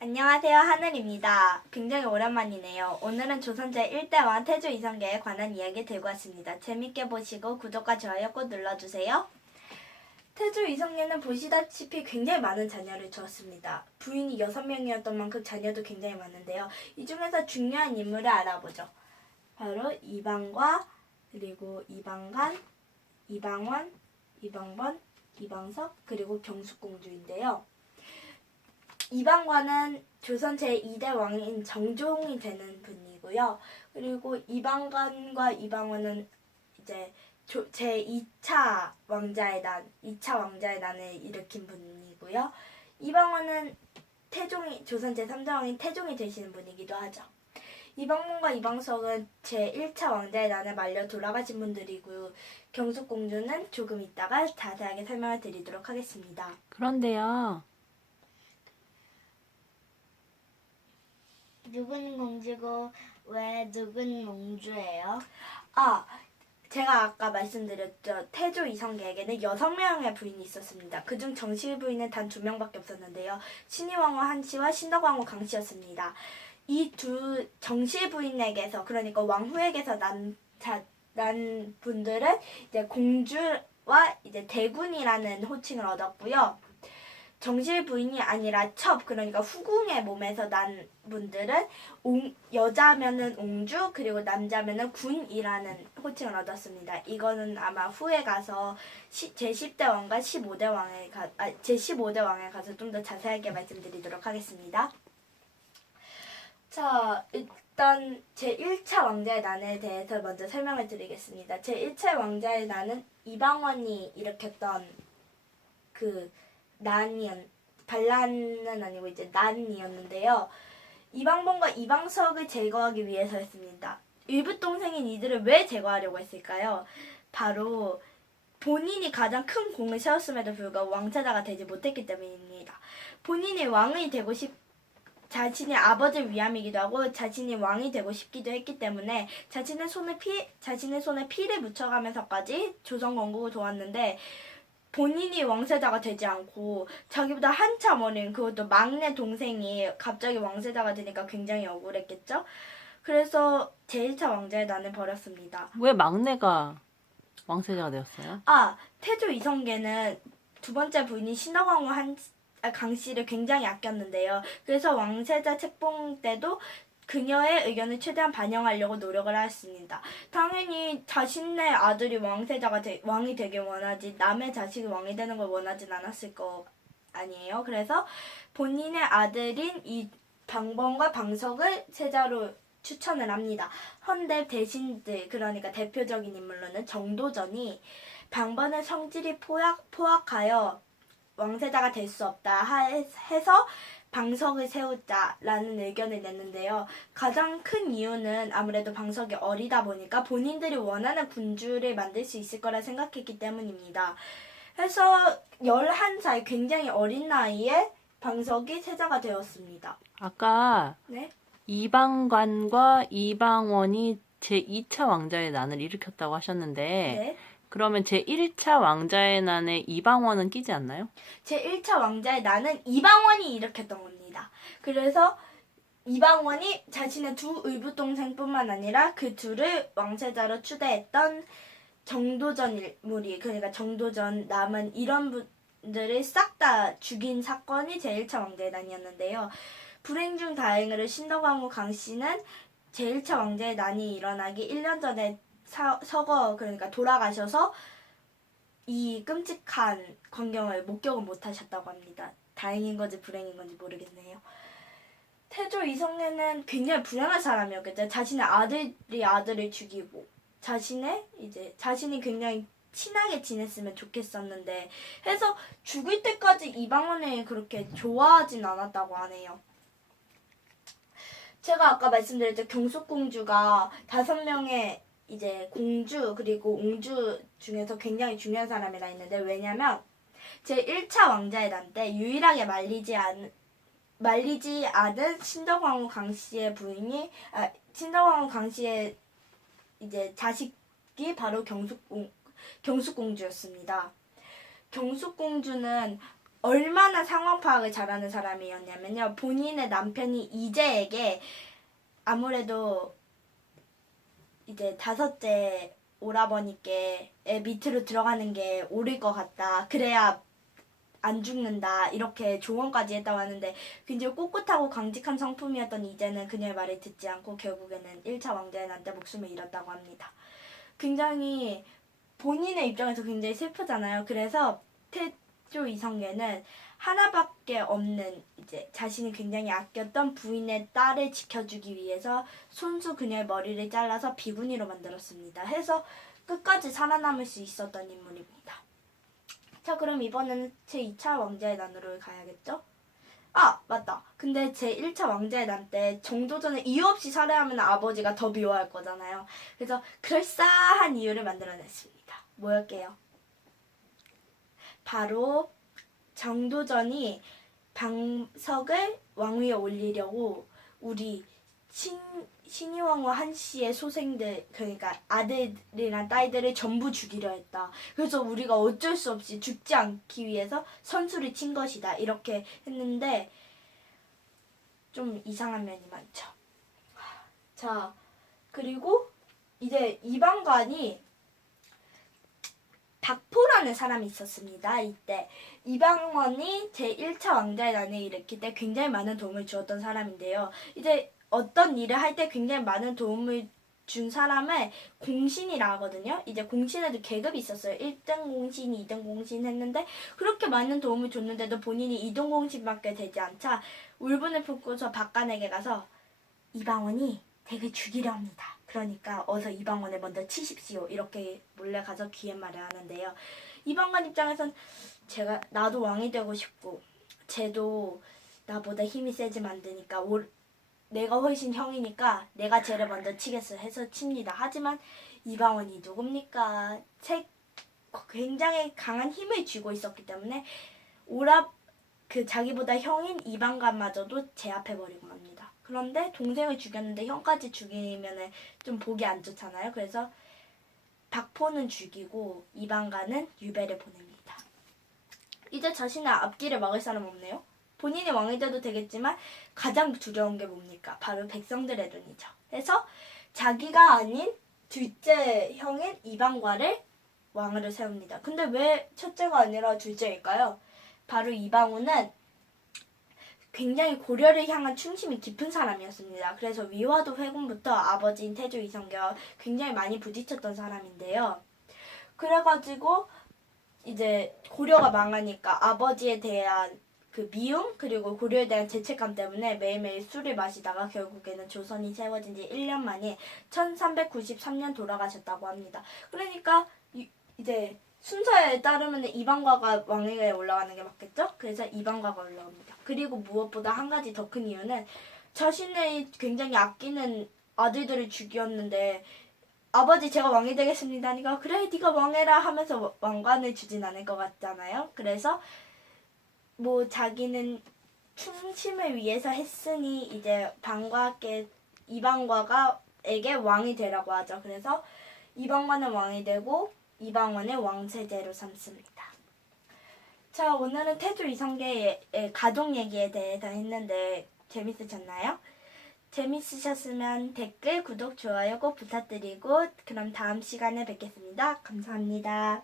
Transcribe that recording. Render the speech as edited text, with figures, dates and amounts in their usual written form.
안녕하세요. 하늘입니다. 굉장히 오랜만이네요. 오늘은 조선제 1대왕 태조 이성계에 관한 이야기 들고 왔습니다. 재밌게 보시고 구독과 좋아요 꼭 눌러주세요. 태조 이성계는 보시다시피 굉장히 많은 자녀를 두었습니다. 부인이 6명이었던 만큼 자녀도 굉장히 많은데요. 이 중에서 중요한 인물을 알아보죠. 바로 이방과 그리고 이방간, 이방원, 이방번, 이방석, 그리고 경숙공주인데요. 이방관은 조선 제2대 왕인 정종이 되는 분이고요. 그리고 이방관과 이방원은 이제 제2차 왕자의 난, 2차 왕자의 난을 일으킨 분이고요. 이방원은 조선 제3대 왕인 태종이 되시는 분이기도 하죠. 이방문과 이방석은 제1차 왕자의 난을 말려 돌아가신 분들이고 경숙공주는 조금 있다가 자세하게 설명을 드리도록 하겠습니다. 그런데요, 누군 공주고 왜 누군 공주예요? 제가 아까 말씀드렸죠. 태조 이성계에게는 6명의 부인이 있었습니다. 그중 정실 부인은 단 2명밖에 없었는데요. 신의왕후 한씨와 신덕왕후 강씨였습니다. 이 두 정실 부인에게서, 그러니까 왕후에게서 난 분들은 이제 공주와 이제 대군이라는 호칭을 얻었고요. 정실 부인이 아니라 그러니까 후궁의 몸에서 난 분들은 여자면은 옹주, 그리고 남자면은 군이라는 호칭을 얻었습니다. 이거는 아마 후에 가서 제10대 왕과 제15대 왕에 가서 좀 더 자세하게 말씀드리도록 하겠습니다. 자, 일단 제1차 왕자의 난에 대해서 먼저 설명을 드리겠습니다. 제1차 왕자의 난은 이방원이 일으켰던 반란은 아니고 이제 난이었는데요. 이방본과 이방석을 제거하기 위해서였습니다. 일붓동생인 이들을 왜 제거하려고 했을까요? 바로 본인이 가장 큰 공을 세웠음에도 불구하고 왕세자가 되지 못했기 때문입니다. 본인이 왕이 되고 자신의 아버지를 위함이기도 하고 자신이 왕이 되고 싶기도 했기 때문에 자신의 손에 피를 묻혀가면서까지 조선 건국을 도왔는데 본인이 왕세자가 되지 않고 자기보다 한참 어린 그것도 막내 동생이 갑자기 왕세자가 되니까 굉장히 억울했겠죠? 그래서 제1차 왕자의 난을 벌였습니다. 왜 막내가 왕세자가 되었어요? 태조 이성계는 두 번째 부인인 신덕왕후 강씨를 굉장히 아꼈는데요. 그래서 왕세자 책봉 때도 그녀의 의견을 최대한 반영하려고 노력을 하였습니다. 당연히 자신의 아들이 왕이 되길 원하지 남의 자식이 왕이 되는 걸 원하진 않았을 거 아니에요. 그래서 본인의 아들인 이 방번과 방석을 세자로 추천을 합니다. 헌데 대신들, 그러니까 대표적인 인물로는 정도전이 방번의 성질이 포악하여 왕세자가 될 수 없다 해서 방석을 세우자라는 의견을 냈는데요. 가장 큰 이유는 아무래도 방석이 어리다 보니까 본인들이 원하는 군주를 만들 수 있을 거라 생각했기 때문입니다. 그래서 11살 굉장히 어린 나이에 방석이 세자가 되었습니다. 아까 네? 이방관과 이방원이 제2차 왕자의 난을 일으켰다고 하셨는데 네. 그러면 제1차 왕자의 난에 이방원은 끼지 않나요? 제1차 왕자의 난은 이방원이 일으켰던 겁니다. 그래서 이방원이 자신의 두 의붓동생뿐만 아니라 그 둘을 왕세자로 추대했던 정도전 인물이, 그러니까 정도전, 남은 이런 분들을 싹 다 죽인 사건이 제1차 왕자의 난이었는데요. 불행 중 다행으로 신덕왕후 강씨는 제1차 왕자의 난이 일어나기 1년 전에 그러니까 돌아가셔서 이 끔찍한 광경을 목격을 못하셨다고 합니다. 다행인 건지 불행인 건지 모르겠네요. 태조 이성계는 굉장히 불행한 사람이었겠죠. 자신의 아들을 죽이고 자신이 굉장히 친하게 지냈으면 좋겠었는데 해서 죽을 때까지 이방원을 그렇게 좋아하진 않았다고 하네요. 제가 아까 말씀드렸죠. 경숙공주가 5명의 이제 공주 그리고 옹주 중에서 굉장히 중요한 사람이라 했는데, 왜냐면 제1차 왕자의 난 때 유일하게 말리지 않은 신덕왕후 강씨의 신덕왕후 강씨의 이제 자식이 바로 경숙공주였습니다. 경숙공주는 얼마나 상황 파악을 잘하는 사람이었냐면요. 본인의 남편이 이재에게 아무래도 이제 5째 오라버니께 애 밑으로 들어가는 게 옳을 것 같다. 그래야 안 죽는다. 이렇게 조언까지 했다고 하는데 굉장히 꼿꼿하고 강직한 성품이었던 이제는 그녀의 말을 듣지 않고 결국에는 1차 왕자의 난 때 목숨을 잃었다고 합니다. 굉장히 본인의 입장에서 굉장히 슬프잖아요. 그래서 태조 이성계는 하나밖에 없는 이제 자신이 굉장히 아꼈던 부인의 딸을 지켜주기 위해서 손수 그녀의 머리를 잘라서 비구니로 만들었습니다. 해서 끝까지 살아남을 수 있었던 인물입니다. 자, 그럼 이번에는 제 2차 왕자의 난으로 가야겠죠? 아, 맞다. 근데 제 1차 왕자의 난 때 정도전을 이유 없이 살해하면 아버지가 더 미워할 거잖아요. 그래서 그럴싸한 이유를 만들어냈습니다. 뭐였게요? 바로 정도전이 방석을 왕위에 올리려고 우리 신의왕후 한씨의 소생들, 그러니까 아들이랑 딸들을 전부 죽이려 했다. 그래서 우리가 어쩔 수 없이 죽지 않기 위해서 선수를 친 것이다. 이렇게 했는데 좀 이상한 면이 많죠. 자, 그리고 이제 이방관이 박포라는 사람이 있었습니다. 이때 이방원이 제1차 왕자의 난을 일으킬 때 굉장히 많은 도움을 주었던 사람인데요. 이제 어떤 일을 할 때 굉장히 많은 도움을 준 사람을 공신이라 하거든요. 이제 공신에도 계급이 있었어요. 1등 공신, 2등 공신 했는데 그렇게 많은 도움을 줬는데도 본인이 2등 공신밖에 되지 않자 울분을 품고서 박간에게 가서 이방원이 댁을 죽이려 합니다. 그러니까 어서 이방원을 먼저 치십시오. 이렇게 몰래 가서 귀에 말을 하는데요. 이방관 입장에선 나도 왕이 되고 싶고 쟤도 나보다 힘이 세지 만드니까 내가 훨씬 형이니까 내가 쟤를 먼저 치겠어 해서 칩니다. 하지만 이방원이 누굽니까? 굉장히 강한 힘을 쥐고 있었기 때문에 자기보다 형인 이방관마저도 제압해버리고 맙니다. 그런데 동생을 죽였는데 형까지 죽이면 좀 보기 안 좋잖아요. 그래서 박포는 죽이고 이방관은 유배를 보냅니다. 이제 자신의 앞길을 막을 사람 없네요. 본인이 왕이 돼도 되겠지만 가장 두려운 게 뭡니까? 바로 백성들의 눈이죠. 그래서 자기가 아닌 둘째 형인 이방관을 왕으로 세웁니다. 근데 왜 첫째가 아니라 둘째일까요? 바로 이방우는 굉장히 고려를 향한 충심이 깊은 사람이었습니다. 그래서 위화도 회군부터 아버지인 태조 이성계와 굉장히 많이 부딪혔던 사람인데요. 그래가지고 이제 고려가 망하니까 아버지에 대한 그 미움 그리고 고려에 대한 죄책감 때문에 매일매일 술을 마시다가 결국에는 조선이 세워진 지 1년 만에 1393년 돌아가셨다고 합니다. 그러니까 이제 순서에 따르면 이방과가 왕위에 올라가는 게 맞겠죠? 그래서 이방과가 올라옵니다. 그리고 무엇보다 한 가지 더 큰 이유는 자신의 굉장히 아끼는 아들들을 죽였는데 아버지 제가 왕이 되겠습니다 하니까 그래 네가 왕해라 하면서 왕관을 주진 않을 것 같잖아요. 그래서 자기는 충심을 위해서 했으니 이제 이방과에게 왕이 되라고 하죠. 그래서 이방과는 왕이 되고 이방원을 왕세제로 삼습니다. 자, 오늘은 태조 이성계의 가족 얘기에 대해서 했는데 재밌으셨나요? 재밌으셨으면 댓글, 구독, 좋아요 꼭 부탁드리고 그럼 다음 시간에 뵙겠습니다. 감사합니다.